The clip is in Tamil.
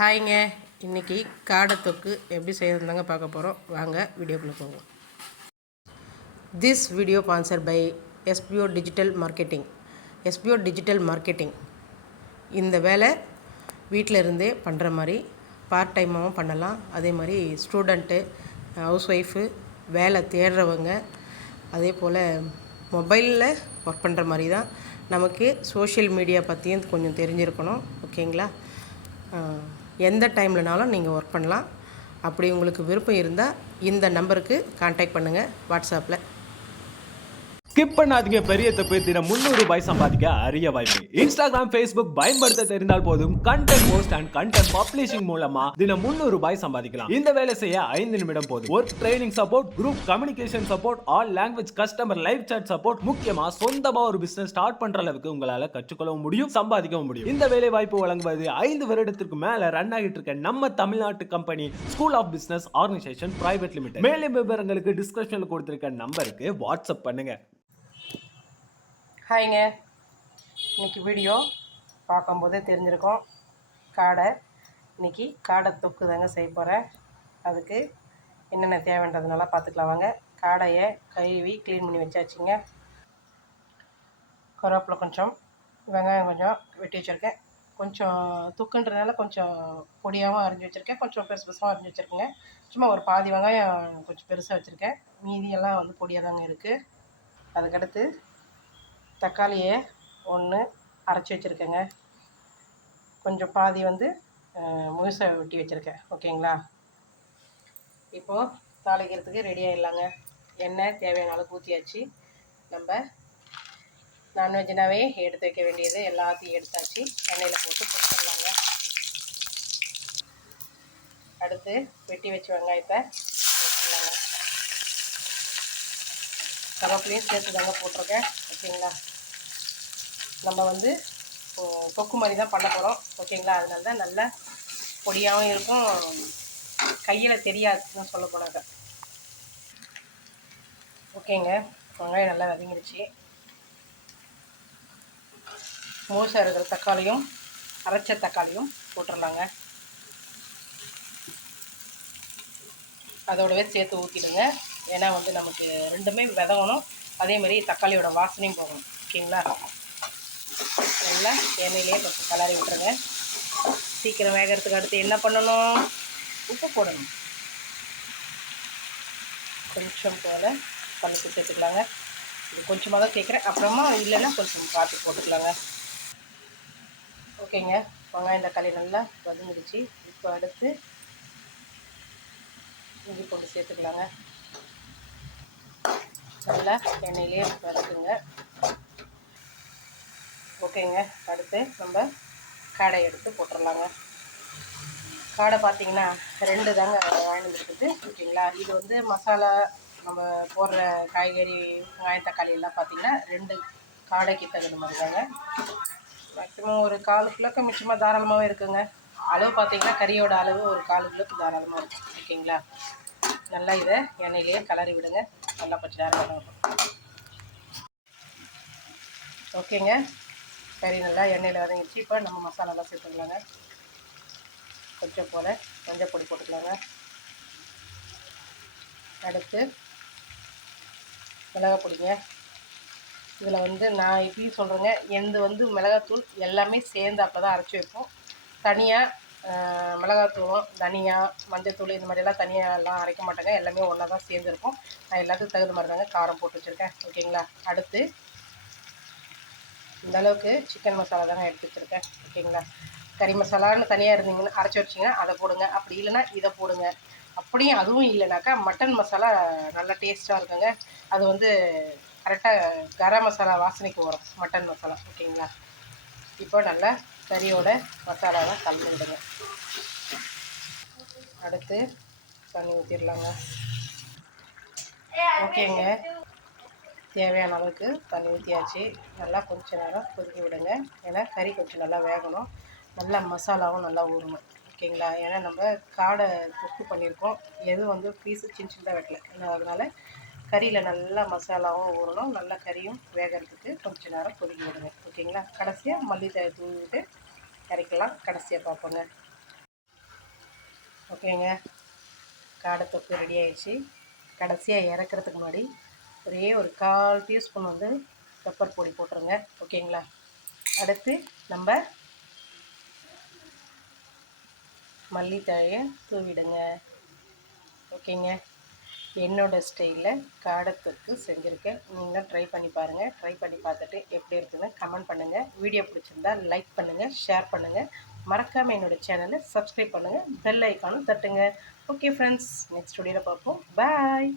ஹாய்ங்க, இன்றைக்கி காடை தொக்கு எப்படி செய்யறதுதாங்க பார்க்க போகிறோம். வாங்க வீடியோக்குள்ளே போவோம். This video sponsor by SPO digital marketing. SPO digital marketing இந்த வேலை வீட்டில் இருந்தே பண்ணுற மாதிரி பார்ட் டைமாகவும் பண்ணலாம். அதே மாதிரி ஸ்டூடெண்ட்டு, ஹவுஸ் ஒய்ஃபு, வேலை தேடுறவங்க, அதே போல் மொபைலில் ஒர்க் பண்ணுற மாதிரி தான். நமக்கு சோஷியல் மீடியா பற்றியும் கொஞ்சம் தெரிஞ்சிருக்கணும். ஓகேங்களா? எந்த டைம்லனாலும் நீங்கள் ஒர்க் பண்ணலாம். அப்படி உங்களுக்கு விருப்பம் இருந்தால் இந்த நம்பருக்கு கான்டாக்ட் பண்ணுங்கள் வாட்ஸ்அப்பில். ஸ்கிப் பண்ணாதீங்க. பெரிய தப்பு. தினம் 300 ரூபாய் சம்பாதிக்க அரிய வாய்ப்பு. இன்ஸ்டாகிராம், ஃபேஸ்புக் பயன்படுத்த தெரிந்தால் போதும். Content post and content publishing மூலமா தினம் 300 ரூபாய் சம்பாதிக்கலாம். இந்த வேலை செய்ய 5 நிமிடம் போதும். Work training support, group communication support, all language customer live chat support, முக்கியமா சொந்தமா ஒரு பிசினஸ் ஸ்டார்ட் பண்ற அளவுக்கு உங்களால கற்றுக்கொள்ளவும் முடியும், சம்பாதிக்கவும் முடியும். இந்த வேலை வாய்ப்பு வழங்குவது 5 வருடத்திற்கு மேல ரன் ஆகிட்டு இருக்க நம்ம தமிழ்நாட்டு company school of business organisation private limited. மேலும் விவரங்களுக்கு டிஸ்கிரிப்ஷன்ல கொடுத்திருக்க நம்பருக்கு வாட்ஸ்அப் பண்ணுங்க. ஹாய்ங்க, இன்றைக்கி வீடியோ பார்க்கும்போதே தெரிஞ்சிருக்கோம். இன்றைக்கி காடை தொக்கு தாங்க செய்ய போகிறேன். அதுக்கு என்னென்ன தேவைன்றதுனால பார்த்துக்கலாம் வாங்க. காடையை கழுவி க்ளீன் பண்ணி வச்சாச்சுங்க. கருவேப்பிலை கொஞ்சம், வெங்காயம் கொஞ்சம் வெட்டி வச்சுருக்கேன். கொஞ்சம் தொக்குன்றதுனால கொஞ்சம் பொடியாகவும் அரிஞ்சு வச்சுருக்கேன், கொஞ்சம் பெருசு பெருசாகவும் அரிஞ்சு வச்சுருக்கேங்க. சும்மா ஒரு பாதி வெங்காயம் கொஞ்சம் பெருசாக வச்சுருக்கேன், மீதியெல்லாம் வந்து பொடியாக தாங்க இருக்குது. அதுக்கடுத்து தக்காளியை 1 அரைச்சி வச்சுருக்கேங்க. கொஞ்சம் பாதி வந்து முழுசாக வெட்டி வச்சுருக்கேன். ஓகேங்களா? இப்போது தாளிக்கிறதுக்கு ரெடி ஆகிடலாங்க. எண்ணெய் தேவையான அளவுக்கு ஊற்றியாச்சு. நம்ம நான்வெஜ்னாவே எடுத்து வைக்க வேண்டியது எல்லாத்தையும் எடுத்தாச்சு. எண்ணெயில் போட்டு பொரிச்சிடலாங்க. அடுத்து வெட்டி வச்ச வெங்காயத்தை போட்டுடலாங்க. கருவேப்பிலையும் சேர்த்து தாங்க போட்டிருக்கேன். ஓகேங்களா? நம்ம வந்து தொக்கு மாதிரி தான் பண்ண போகிறோம். ஓகேங்களா? அதனால தான் நல்லா பொடியாகவும் இருக்கும், கையில் தெரியாதுன்னு சொல்ல போனாங்க. ஓகேங்க, வெங்காயம் நல்லா வதங்கிடுச்சு. முழுசாக இருக்கிற தக்காளியும் அரைச்ச தக்காளியும் போட்டுடலாங்க. அதோடவே சேர்த்து ஊற்றிடுங்க. ஏன்னா வந்து நமக்கு ரெண்டுமே வதங்கணும், அதே மாதிரி தக்காளியோட வாசனையும் போகணும். ஓகேங்களா? நல்லா எண்ணெயிலே கொஞ்சம் கலரி விட்டுருங்க. சீக்கிரம் வேகிறதுக்கு அடுத்து என்ன பண்ணணும்? உப்பு போடணும். கொஞ்சம் போல் பழுப்பு சேர்த்துக்கலாங்க. இது கொஞ்சமாக தான் சேர்க்குறேன், அப்புறமா இல்லைன்னா கொஞ்சம் பார்த்து போட்டுக்கலாங்க. ஓகேங்க, வெங்காயம் தக்காளி நல்லா வதங்கிடுச்சு. இப்போ அடுத்து இஞ்சி பூண்டு சேர்த்துக்கலாங்க. நல்லா எண்ணெயிலே வதக்குங்க. ஓகேங்க, அடுத்து நம்ம காடை எடுத்து போட்டுடலாங்க. காடை பார்த்திங்கன்னா 2 தாங்க வாழ்ந்துருக்குது. ஓகேங்களா? இது வந்து மசாலா நம்ம போடுற காய்கறி, வெங்காயம் தக்காளி எல்லாம் பார்த்திங்கன்னா 2 காடைக்கு தகுந்த மாதிரி தாங்க. மேக்ஸிமம் ஒரு 1/4 கிலோக்கு மிச்சமாக தாராளமாகவே இருக்குங்க. அளவு பார்த்திங்கன்னா கறியோட அளவு ஒரு 1/4 கிலோக்கு தாராளமாக இருக்கும். ஓகேங்களா? நல்லா இதை எண்ணெயிலேயே கலரி விடுங்க. நல்லா கொஞ்சம் நேரம் வதங்கட்டும். ஓகேங்க, கறி நல்லா எண்ணெயில் வதங்கிடுச்சு. இப்போ நம்ம மசாலாலாம் சேர்த்துக்கலாங்க. கொஞ்சம் போல் மஞ்சள் பொடி போட்டுக்கலாங்க. அடுத்து மிளகாய் பொடிங்க. இதில் வந்து நான் இப்பயும் சொல்கிறேங்க, எந்த வந்து மிளகாத்தூள் எல்லாமே சேர்ந்தாப்பில் தான் அரைச்சி வைப்போம். தனியாக மிளகாத்தூளும் தனியா மஞ்சத்தூள் இந்த மாதிரிலாம் தனியாகலாம் அரைக்க மாட்டாங்க, எல்லாமே ஒன்றா தான் சேர்ந்துருக்கும். நான் எல்லாத்துக்கும் தகுந்த மாதிரி தாங்க காரம் போட்டு வச்சுருக்கேன். ஓகேங்களா? அடுத்து இந்த அளவுக்கு சிக்கன் மசாலா தாங்க எடுத்து வச்சுருக்கேன். ஓகேங்களா? கறி மசாலான்னு தனியாக இருந்தீங்கன்னா அரைச்சி வச்சிங்கன்னா அதை போடுங்க, அப்படி இல்லைன்னா இதை போடுங்க. அப்படியும் அதுவும் இல்லைனாக்கா மட்டன் மசாலா நல்லா டேஸ்ட்டாக இருக்குங்க. அது வந்து கரெக்டாக கரம் மசாலா வாசனைக்கு வரும், மட்டன் மசாலா. ஓகேங்களா? இப்போ நல்லா கறியோட மசாலாவை கலந்துடுங்க. அடுத்து தண்ணி ஊற்றிடலாங்க. ஓகேங்க, தேவையான அளவுக்கு தண்ணி ஊற்றியாச்சு. நல்லா கொஞ்சம் நேரம் கொதிக்க விடுங்க. ஏன்னா கறி கொஞ்சம் நல்லா வேகணும், நல்லா மசாலாவும் நல்லா ஊறணும். ஓகேங்களா? ஏன்னா நம்ம காடை தொக்கு பண்ணியிருக்கோம், எதுவும் வந்து பீஸு சின்ன சின்னதாக வெட்டலை. அதனால் கறியில் நல்லா மசாலாவும் ஊறணும், நல்லா கறியும் வேகிறதுக்கு கொஞ்சம் நேரம் கொதிக்க விடுங்க. ஓகேங்களா? கடைசியாக மல்லித்தழை தூவிட்டு இறக்கலாம். கடைசியாக பார்ப்போங்க. ஓகேங்க, காடை தொக்கு ரெடி ஆயிடுச்சு. கடைசியாக இறக்குறதுக்கு முன்னாடி ஒரே ஒரு 1/4 டீஸ்பூன் வந்து பெப்பர் பொடி போட்டுருங்க. ஓகேங்களா? அடுத்து நம்ம மல்லித்தழையை தூவிடுங்க. ஓகேங்க, என்னோடய ஸ்டைலில் காடை தொக்கு செஞ்சுருக்கேன். நீங்களும் ட்ரை பண்ணி பாருங்கள். ட்ரை பண்ணி பார்த்துட்டு எப்படி இருக்குதுன்னு கமெண்ட் பண்ணுங்கள். வீடியோ பிடிச்சிருந்தா லைக் பண்ணுங்கள், ஷேர் பண்ணுங்கள். மறக்காமல் என்னோடய சேனலை சப்ஸ்கிரைப் பண்ணுங்கள். பெல் ஐக்கானும் தட்டுங்க. ஓகே ஃப்ரெண்ட்ஸ், நெக்ஸ்ட் வீடியோவில் பார்ப்போம். பாய்.